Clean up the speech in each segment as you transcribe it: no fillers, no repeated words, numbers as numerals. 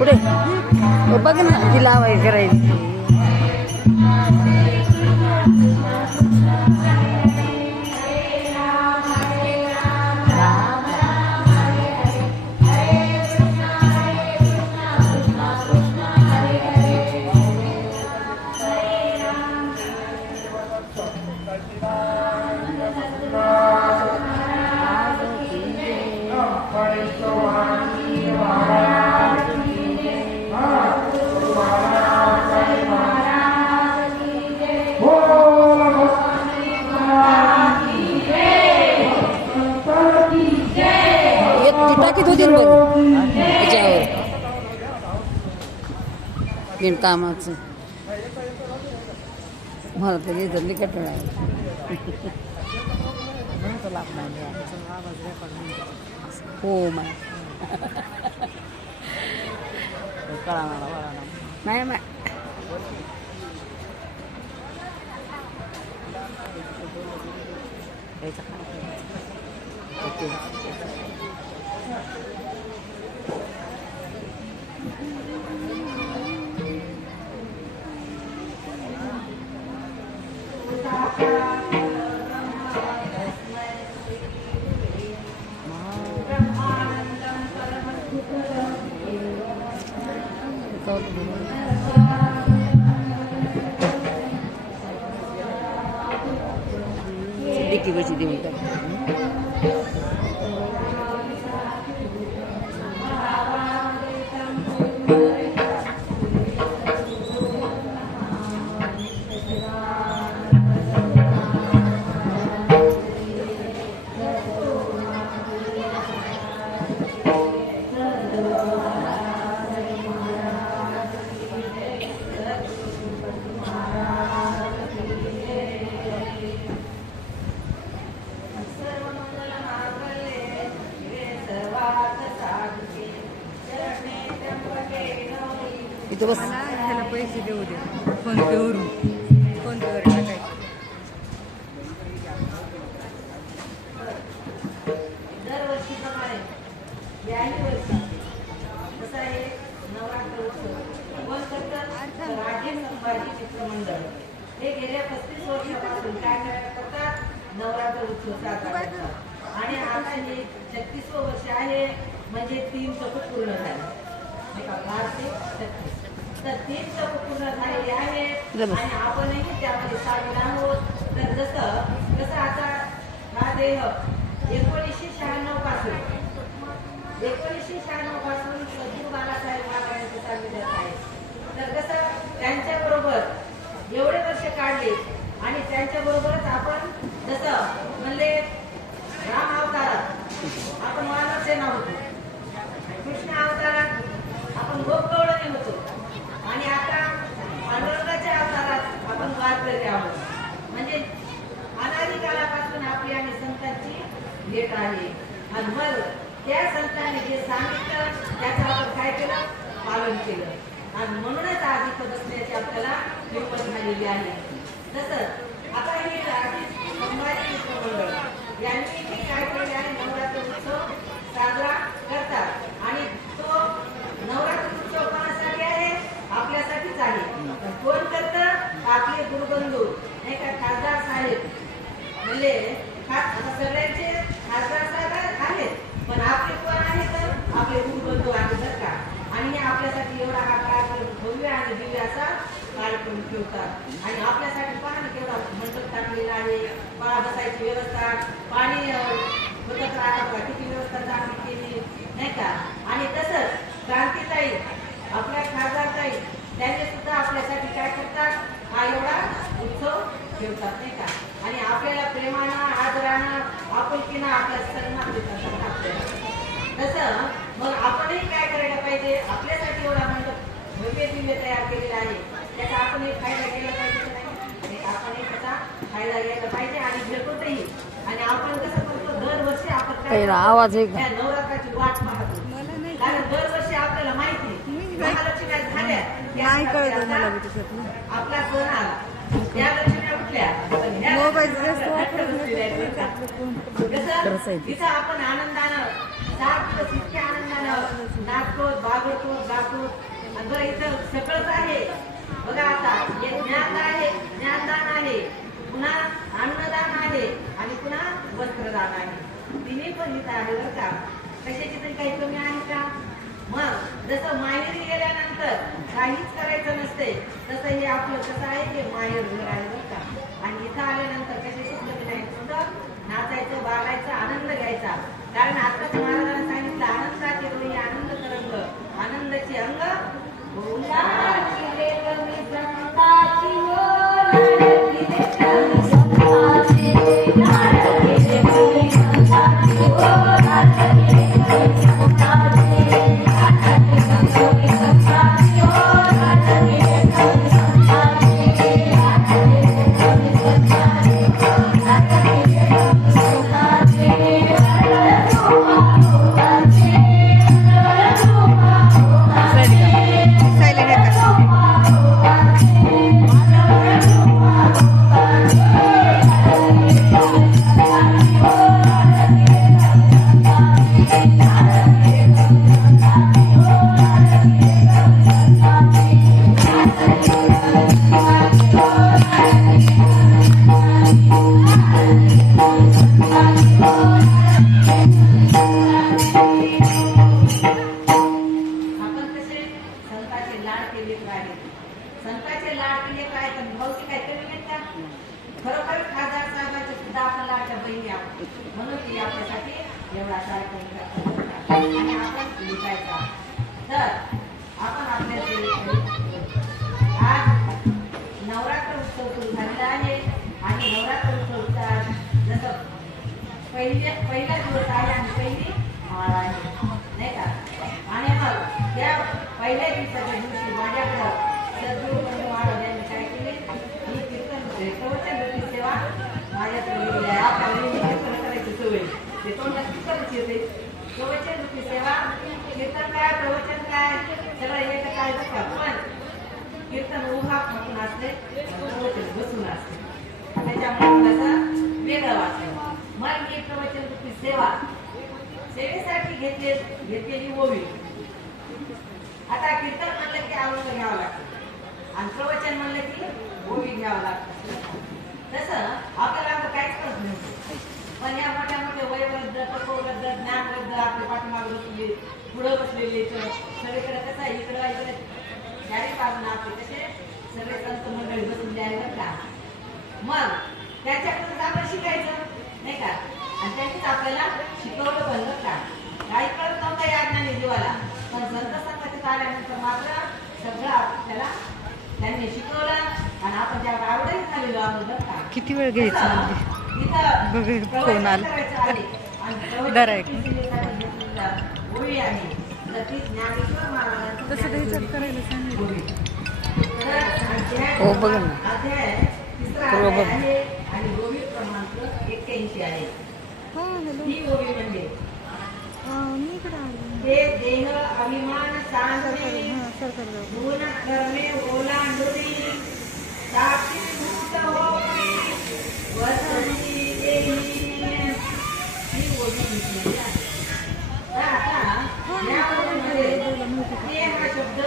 कुठे बघ ना ती लावायची करायची टाकीत होती ना बघ त्याच्यावर बिनकामाचं मला तरी इथं कटळ आहे हो माय नाही माय डिक्की बशी देऊन इथं बस त्याला पैसे देऊ दे फोन पेवरून फोन पेवर टाकायचे दरवर्षीप्रमाणे याही वर्षी कसं आहे नवरात्र उत्सव वन करतात राजे संभाजी चित्रमंडळ हे गेल्या 35 वर्षापासून काय करतात नवरात्र उत्सव साजरा करतात आणि आता हे 36वं वर्ष आहे म्हणजे 3 चौक पूर्ण झाले एका 5 ते 36 तर 3 चौक पूर्ण झालेले आहेत आणि आपणही त्यामध्ये सामील आहोत तर जसं आता हा देह 1996 पासून सद्गुरू बाळासाहेब महाराजांचे सान्निध्यात आहे तर कसं त्यांच्याबरोबर एवढे वर्ष काढले आणि त्यांच्याबरोबरच आपण जसं म्हणले राम अवतारात आपण वानरसेना होतो कृष्ण अवतारात आपण गोपकवळणी होतो आणि आता पांडुरंगाच्या अवतारात आपण वारकरी आहोत म्हणजे अनादी काळापासून आपली आणि संतांची भेट आहे आणि मग त्या संतांनी जे सांगितलं त्याचं आपण काय केलं पालन केलं आणि म्हणूनच आज इथं बसण्याची आपल्याला हिंमत झालेली आहे तसंच आता हे राजे संभाजी चित्रमंडळ यांनी काय केले आहे नवरात्र उत्सव साजरा करतात आणि तो नवरात्र उत्सव कोणासाठी आहे आपल्यासाठीच आहे कोण करतं आपले गुरुबंधू नाही का खासदार साहेब म्हणजे आता सगळ्यांचे खासदार साहेब आहेत पण आपले कोण आहे तर आपले गुरुबंधू आहेत बरं का आणि हे आपल्यासाठी एवढा हा कार्यक्रम भव्य आणि दिव्य असा कार्यक्रम ठेवतात आणि आपल्यासाठी पाणी केवढा मंडप टाकलेला आहे पाळा बसायची व्यवस्था पाणी होतच राहतात किती व्यवस्था चांगली केली नाही का आणि तसंच क्रांतीताई आपल्या खासदारताई त्यांनी सुद्धा आपल्यासाठी काय करतात हा एवढा उत्सव ठेवतात नाही का आणि आपल्याला प्रेमानं आदरानं आपुलकीनं आपल्या सन्मान देतात आपल्याला तसं मग आपणही काय करायला पाहिजे आपल्यासाठी एवढा मंडप भव्य दिव्य तयार केलेला आहे त्याचा आपण एक फायदा घ्यायला पाहिजे नाही आपण त्याचा फायदा घ्यायला पाहिजे आणि भेटतही आणि आपण कसं करतो दरवर्षी आपण काय आवाज नवरात्राची वाट पाहतो कारण दरवर्षी आपल्याला माहिती महालक्ष्मी झाल्या नाही कळत मला आपला सण आला त्या लक्ष्मी उठल्या मोबाईल जास्त तिथं आपण आनंदानं 7 दिवस इतक्या आनंदानं नाचतो, बागडतो, गातो. आणि बरं इथं सगळंच आहे बघा. आता हे ज्ञानदान आहे, पुन्हा अन्नदान आहे आणि पुन्हा वस्त्रदान आहे. तिन्ही पण इथं आहे बरं का. कशाची तरी काही कमी आहे का? मग जसं माहेरी गेल्यानंतर काहीच करायचं नसते, तसं हे आपलं कसं आहे ते माहेर घर आहे बरं का. आणि इथं आल्यानंतर कशाची कमी नाही, फक्त नाचायचं, बागायचं, आनंद घ्यायचा. कारण आताच महाराजांनी सांगितलं, आनंदाचे डोळे आनंद तरंग, आनंदाची अंग संतांचे लाड केले काय तर भाऊची काय कमी नाही का? खरोखर खासदार साहेबांच्या सुद्धा आपण लाडच्या बहिणी आहोत, म्हणून ती आपल्यासाठी एवढा कार्यक्रम करतात आणि आपण लिहायचा. तर आपण आपल्या आज नवरात्र उत्सव सुरू झालेला आहे आणि नवरात्र उत्सवचा जसं पहिला दिवस आहे आणि पहिली माळ आहे नाही का. आणि मग त्या पहिल्या दिवसाच्या दिवशी माझ्याकडं सद्गुरू महाराजांनी काय केले, ही कीर्तन प्रवचन वृत्ती सेवा माझ्याकडे आपल्याला कीर्तन करायची सवय ते तोंडात कीर्तनच येते. प्रवचन वृत्ती सेवा, कीर्तन काय प्रवचन काय सगळं एक काय बघा. पण कीर्तन उभा फाकून असते, प्रवचन बसून असते, त्याच्यामुळे कसं वेगळं वाटतं. मग ही प्रवचन वृत्ती सेवा सेवेसाठी घेतलेली ओवी. आता कीर्तन म्हणलं की अवघड घ्यावं लागतं आणि प्रवचन म्हणलं की ओवी घ्यावं लागतं. तसं आपल्याला आता काहीच करत नव्हतं, पण या मोठ्या मोठ्या वयोवृद्ध, तपोवृद्ध, ज्ञानवृद्ध आपले पाठीमागे बसलेले, पुढं बसलेले, सगळीकडे कसं आहे, इकडे चारी बाजूला आपले कसे सगळे संत मंडळी बसून द्यायला का. मग त्याच्याकडून आपण शिकायचं नाही का. आणि त्यांनीच आपल्याला शिकवलं बनलं का. काही कळत नव्हतं या ज्ञानी जीवाला, पण संत संगतीत आल्यानंतर मात्र सगळं आपल्याला त्यांनी शिकवलं आणि आपण त्यावर आवडही झालेलो आहोत बरं का. किती वेळ घ्यायचा इथं फोन आला होळी आहे तर ती ज्ञानेश्वर महाराजांचं तसं द्यायचं करायला सांगितलं. हो बघ ना. अध्याय 3 आहे आणि ओवी क्रमांक 81 आहे. ही ओवी म्हणजे हे देह अभिमान सांगणे गुण करणे ओलांडुनी साक्षीभूत होणे वसंती देही. ही ओवी घेतलेली आहे. तर आता या ओवीमध्ये ते हा शब्द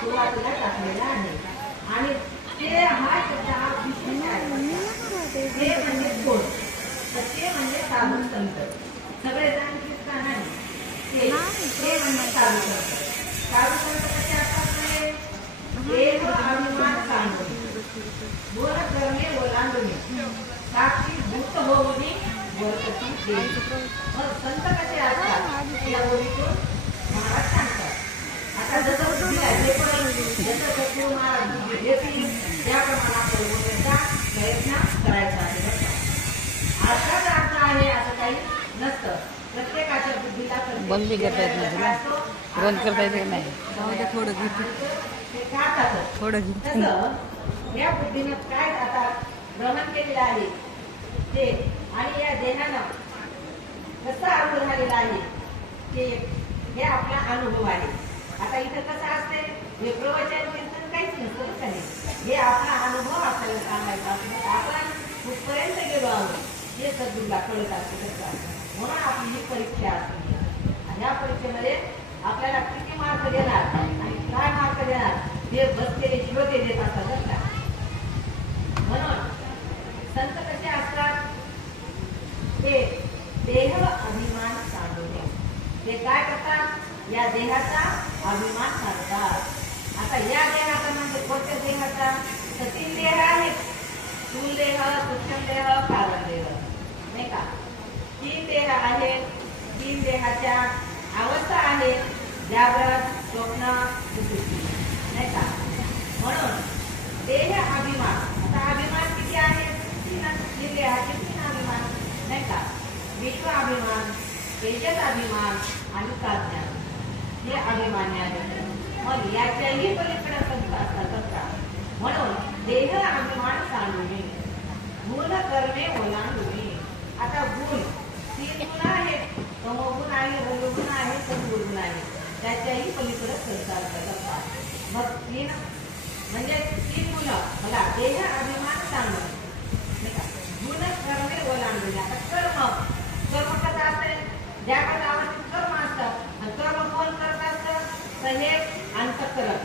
सुरुवातीला टाकलेला आहे आणि ते हा शब्द हा विशेष आहे. ते म्हणजे कोण, तर ते म्हणजे साधू संत. सगळे जण किसका नाही, ते म्हणजे साधू संत. साधू संत कसे असतात म्हणजे देह अभिमान सांगणे गुण करणे ओलांडणे साक्षी भूत होऊनी वर्तती देही. मग संत कसे असतात या ओळीतून महाराज सांगतात. आता जसं जसं सद्गुरू महाराज बुद्धी देतील त्याप्रमाणे आपल्याला बोलण्याचा प्रयत्न करायचा आहे. अर्थात अर्थ आहे असं काही नसतं. प्रत्येकाच्या बुद्धीला बंद करता येत नाही तुला, बंद करता येते नाही. थोडं घेतो, ते खातात थोडं घेतो. तसं या बुद्धीनं काय आता भ्रमण केलेलं आहे ते आणि या देहानं कसं अनुभव झालेला आहे ते हे आपला अनुभव आहे. आता इथं कसं असते हे प्रवचन कीर्तन काहीच नसतं काही, हे आपला अनुभव आपल्याला सांगायचा असतो. आपण कुठपर्यंत गेलो आहोत हे सद्गुरूला कळत असते. म्हणून आपली ही परीक्षा असते आणि या परीक्षेमध्ये आपल्याला किती मार्क देणार आणि काय मार्क देणार हे बसलेले श्रोते देत असतात बरं का. म्हणून संत कसे असतात ते देह अभिमान सांडवणे. ते काय करतात या देहाचा अभिमान सांगतात. आता या देहाचा म्हणजे कोणत्या देहाचा तर 3 देह आहेत. स्थूल देह, सूक्ष्म देह, कारण देह नाही का. 3 देह आहेत. 3 देहाच्या अवस्था आहेत जागृत, स्वप्न, सुषुप्ती नाही का. म्हणून देह अभिमान. आता अभिमान किती आहेत 3 देहाचे 3 अभिमान नाही का. विश्व अभिमान, तेजस अभिमान आणि प्राज्ञान हे अभिमान्य आहेत. मग याच्याही पलीकडे संत असतात. म्हणून देह अभिमान सांडूने गुण करणे ओलांडूने. आता गुण 3 गुण आहेत. तमोगुण आहे, रजोगुण आहे, सत्वगुण आहे. त्याच्याही पलीकडे संसार करतात. मग 3 म्हणजे 3 गुण बघा देह अभिमान सांडून गुण करणे ओलांडूने. आता कर्म कसं असते ज्या काही आवश्यक कर्म असतात आणि कर्म कोण करत असतं तर हे अंतःकरण.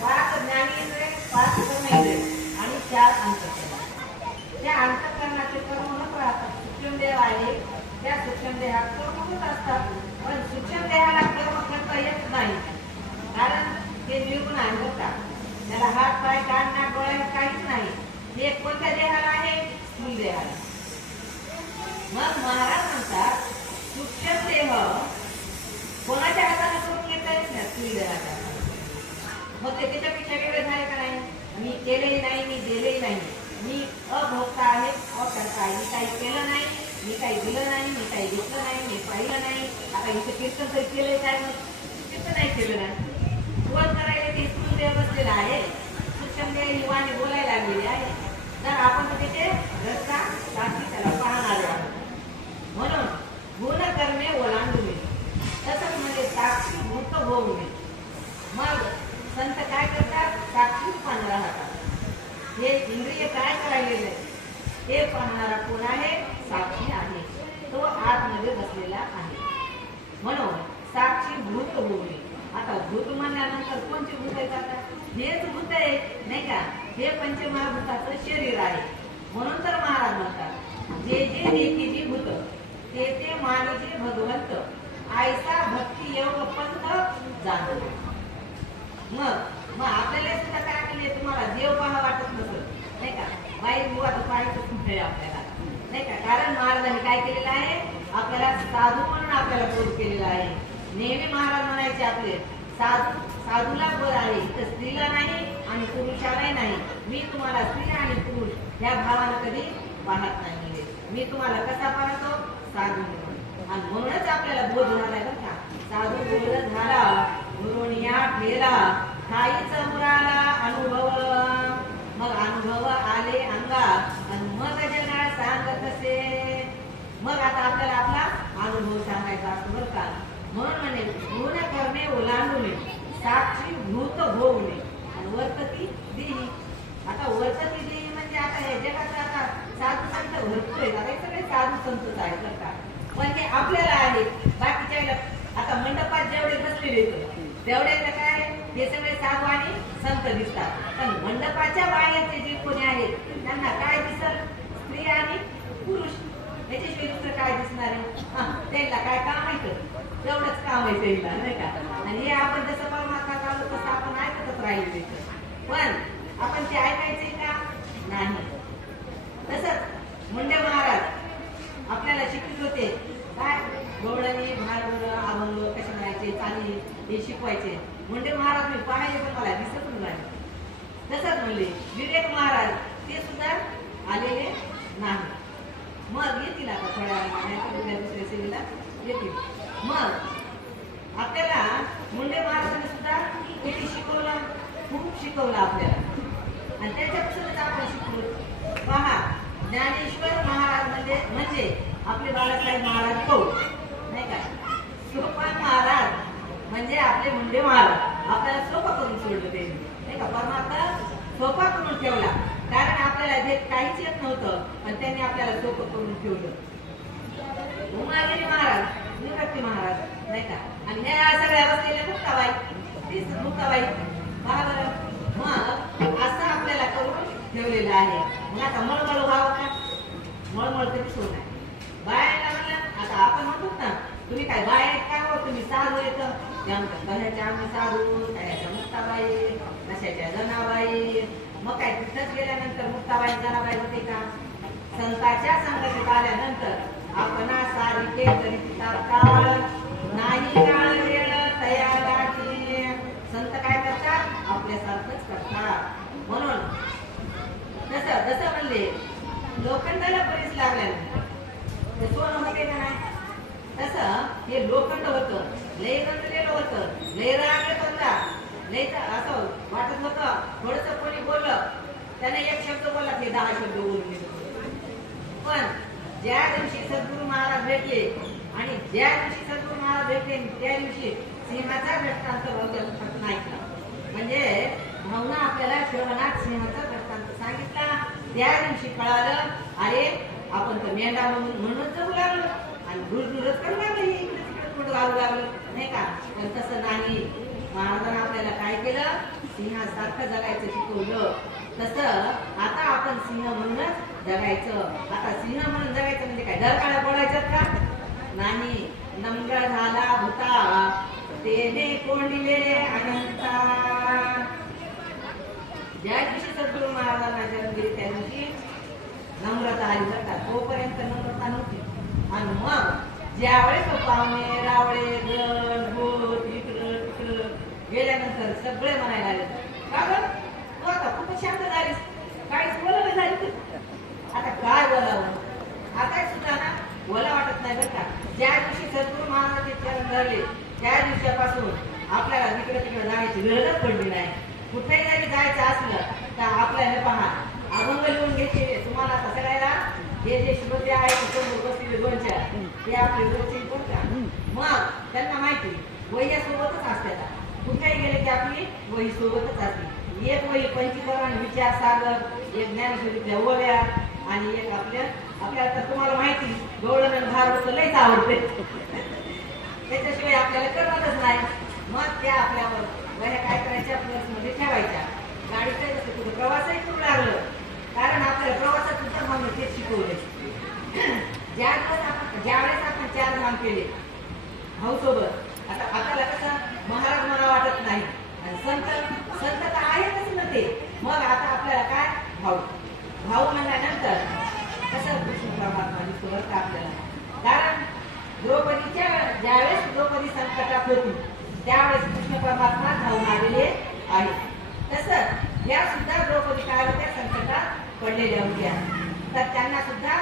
5 ज्ञानेंद्रिय, 5 कर्मेंद्रिय आणि 4 अंतःकरण. त्या अंतःकरणाचे कर्म होत राहतात. सूक्ष्म देह आहे त्या सूक्ष्म देहात कर्म होत असतात. पण सूक्ष्म देहाला कर्म करता येत नाही कारण ते निर्गुण आहे बरं का. त्याला हात, पाय, कान, नाक, डोळे काहीच नाही. हे कोणत्या देहाला आहे स्थूल देहाला. मग महाराज म्हणतात सूक्ष्म देह कोणाच्या हाताने करून घेता येत नाही स्थूल देहाच्या. मग ते त्याच्यापेक्षा वेगळे झाले का नाही. मी केलेही नाही, मी दिलेही नाही. मी अभोक्ता आहे, अकर्ता आहे. मी काही केलं नाही, मी काही दिलं नाही, मी काही घेतलं नाही, मी पाहिलं नाही. आता इथे कीर्तन तरी केलंय काय मग तिथं नाही केलं नाही. वर करायला ते स्थूल देह बसलेला आहे. सूक्ष्म देह ही वाणी बोलायला लागलेली आहे. तर आपण त्याचे रस्ता साक्षी त्याला पाहणार आहोत. म्हणून गुण करणे ओलांडूने तसंच म्हणजे साक्षी भूत होऊने. मग संत काय करतात साक्षी पाहणारा राहतात. हे इंद्रिय काय करायलेले ते पाहणारा कोण आहे साक्षी आहे. तो आतमध्ये बसलेला आहे. म्हणून साक्षी भूत होऊने. आता भूत म्हणल्यानंतर कोणते भूत आहेत आता हेच भूत आहे नाही का. हे पंचमहाभूताचं शरीर आहे. म्हणून तर महाराज म्हणतात जे जे देखील भूत ते ते मानिजे भगवंत आयसा भक्ती योग पंथ जाणतो. मग आपल्याला सुद्धा काय केले तुम्हाला देव पहा वाटत नसत नाही का. वाईट बुवा तर पाहायचंच नाही आपल्याला नाही का. कारण महाराजांनी काय केलेलं आहे आपल्याला साधू म्हणून आपल्याला बोध केलेला आहे. नेहमी महाराज म्हणायचे आपले साधूला बोध आहे तर स्त्रीला नाही आणि पुरुषालाही नाही. मी तुम्हाला स्त्री आणि पुरुष या भावाला कधी पाहत नाही. मी तुम्हाला कसा पाहतो साधू म्हणून. आणि म्हणूनच आपल्याला बोध झाला बरं का. साधू बोध झाला म्हणून या ठेला ठाईच मुराला अनुभव. मग अनुभव आले अंगात आणि मग जगा सांगत असे. मग आता आपल्याला आपला अनुभव सांगायचा असतो बरं का. म्हणून म्हणे गुण करणे ओलांडूने साक्षी भूत होऊने आणि वर्तती देही. आता वर्तती देही म्हणजे आता हे जगात आता साधू संत भरपूर आहेत. आता सगळे साधू संतच आहेत बरं का. पण हे आपल्याला आहे बाकीच्या आता मंडपात जेवढे बसलेले तेवढे काय हे सगळे साधू आणि संत दिसतात. पण मंडपाच्या बाहेरचे जे कोणी आहेत त्यांना काय दिसत स्त्री आणि पुरुष. याच्याशिवाय दुसरं काय दिसणार आहे. त्यांना काय काम आहे तेवढंच काम आहे त्यांना नाही का. आणि हे आपण जसं परमात्मा चालू तसं आपण ऐकतच राहिले. पण आपण ते ऐकायचे का नाही. तसंच मुंडे महाराज आपल्याला शिकवत होते काय गवळणी भांडवल अभंग कसे म्हणायचे चांगली हे शिकवायचे. मुंडे महाराज मी पाहायचे पण मला दिसतच नाही. तसंच म्हणले विवेक महाराज ते सुद्धा आलेले नाही. मग येतील आता थोड्या दुसऱ्या सेवेला येतील. मग आपल्याला मुंडे महाराजांनी सुद्धा किती शिकवलं खूप शिकवलं आपल्याला. आणि त्याच्यापासूनच आपण शिकलो. पहा ज्ञानेश्वर महाराज म्हणजे आपले बाळासाहेब महाराज कौ नाही का. सोपान महाराज म्हणजे आपले मुंडे महाराज. आपल्याला सोपा करून सोडलं ते नाही का. परमात्मा सोपा करून ठेवला कारण आपल्याला जे काहीच येत नव्हतं पण त्यांनी आपल्याला सोपं करून ठेवलं. उमागिरी महाराज निवृत्ती महाराज नाही का. आणि ह्या सगळ्या बसलेल्या मुक्ताबाई, तीच मुक्ताबाई बरोबर. मग असं आपल्याला करून ठेवलेलं आहे. मग आता मळमळ व्हावं का? मळमळ कधीच होत नाही. बायाला म्हणलं आता आपण म्हणतो ना, तुम्ही काय बाया आहेत का हो, तुम्ही साधू येतं कशाच्या आम्ही साधू, कशाच्या मुक्ताबाई, कशाच्या जनाबाई. मग काय तिथंच गेल्यानंतर मुक्ताबाई जनाबाई होते का? संतांच्या संगतीत आल्यानंतर आपण सारिके तरी तिचा काळ नाही, काळ वेळ तया गाठी. संत काय करतात? आपल्यासारखंच करतात. म्हणून जसं म्हणले लोखंडाला बरीच लागल्यानंतर ते सोनं होते का नाही, तसं हे लोखंड होतं, लय गंजलेलं होतं, लय राग येत होता, लय असं वाटत होतं. थोडस कोणी बोललं, त्याने एक शब्द बोलला ते 10 शब्द बोलून गेले. पण ज्या दिवशी सद्गुरू महाराज भेटले आणि ज्या दिवशी सद्गुरू महाराज भेटले त्या दिवशी सिंहाचा दृष्टांत भावना ऐकला. म्हणजे भावना आपल्याला श्रवणात सिंहाचा दृष्टांत सांगितला. त्या दिवशी कळालं, अरे आपण तर मेंढा म्हणून जगू लागलो आणि गुरगुरच करू लागलो, इकडे तिकडे कुठं घालू लागलो नाही का. पण तसं नाही. महाराजांना आपल्याला काय केलं? सिंहासारखं जगायचं शिकवलं. तसं आता आपण सिंह म्हणूनच जगायचं. आता सिंह म्हणून जगायचं म्हणजे काय डरकाळ्या पडायच्यात का? नाही. नम्र झाला होता तेने कोंडिले अनंता. ज्या दिवशी सद्गुरू महाराजांना जन्म दिली त्या दिवशी नम्रता आली जातात. तोपर्यंत नम्रता नव्हती. आणि मग ज्यावेळेस पाहुणे रावळे गण भूत इकडं तिकडं गेल्यानंतर सगळे म्हणायला आले, का ग तू आता खूपच शांत झालीस, काहीच बोलायला झाली तू, आता काय बोलावं? आता सुद्धा ना बोला वाटत नाही बरं का. ज्या दिवशी सद्गुरू महाराजांचे चरण धरले त्या दिवसापासून आपल्याला तिकडे तिकडे जायची गरजच पडली नाही. कुठेही जरी जायचं असलं तर आपल्याला पहा अभंग लिहून घेतलेले. तुम्हाला आता सगळ्याला हे जे श्रोते आहेत समोर बसलेले 2-4 ते आपले रोजचे का. मग त्यांना माहिती वह्या सोबतच असतात. कुठेही गेले की आपली वही सोबतच असते. एक वही पंचीकरण विचार सागर, एक ज्ञानेश्वरीतल्या ओव्या आणि एक आपल्याला तर तुम्हाला माहिती गवळण आणि भारत लयच आवडते. त्याच्याशिवाय आपल्याला करणारच नाही. मग त्या आपल्यावर वह्या काय करायच्या पर्समध्ये ठेवायच्या. गाडीचं जसं कुठं प्रवासही करू लागलं, कारण आपल्याला प्रवासात सुद्धा म्हणून तेच शिकवले. ज्यावेळेस आपण 4 धाम केले भाऊ सोबत, आता आपल्याला कसं महाराज मला वाटत नाही आणि संत तर आहेतच ना ते. मग आता आपल्याला काय भाऊ म्हणल्यानंतर कसं कृष्ण परमात्मा दिसतो बरं का आपल्याला. कारण द्रौपदीच्या ज्यावेळेस द्रौपदी संकटात होती त्यावेळेस कृष्ण परमात्मा धावून आलेले आहेत. तसं या सुद्धा द्रौपदी काय होत्या? संकटात पडलेल्या होत्या. तर त्यांना सुद्धा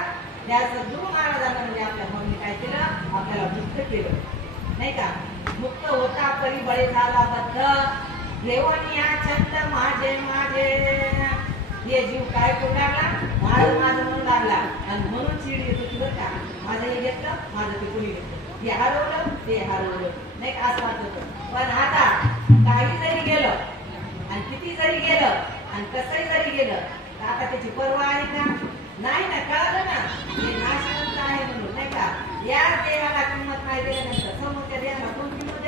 त्या सद्गुरू महाराजांना म्हणजे आपल्या मम्मी काय केलं? आपल्याला मुक्त केलं नाही का. मुक्त होता परी बळी झाला बद्ध घेऊन या छंद माझे माझे. हे जीव काय करू लागला? माझं म्हणू लागला आणि म्हणून चिड येत होती बरं का. माझं हे घेतलं, माझं ते कुणी घेतलं, हे हरवलं ते हरवलं नाही का असं वाटत होतं. पण आता काही जरी गेलं आणि किती जरी गेलं आणि कसंही जरी गेलं तर आता त्याची पर्वा आहे का? नाही ना. कळलं ना हे नाशवंत आहे म्हणून नाही का. या देहाला किंमत नाही दिल्यानंतर समोरच्या देहाला कोण किंमत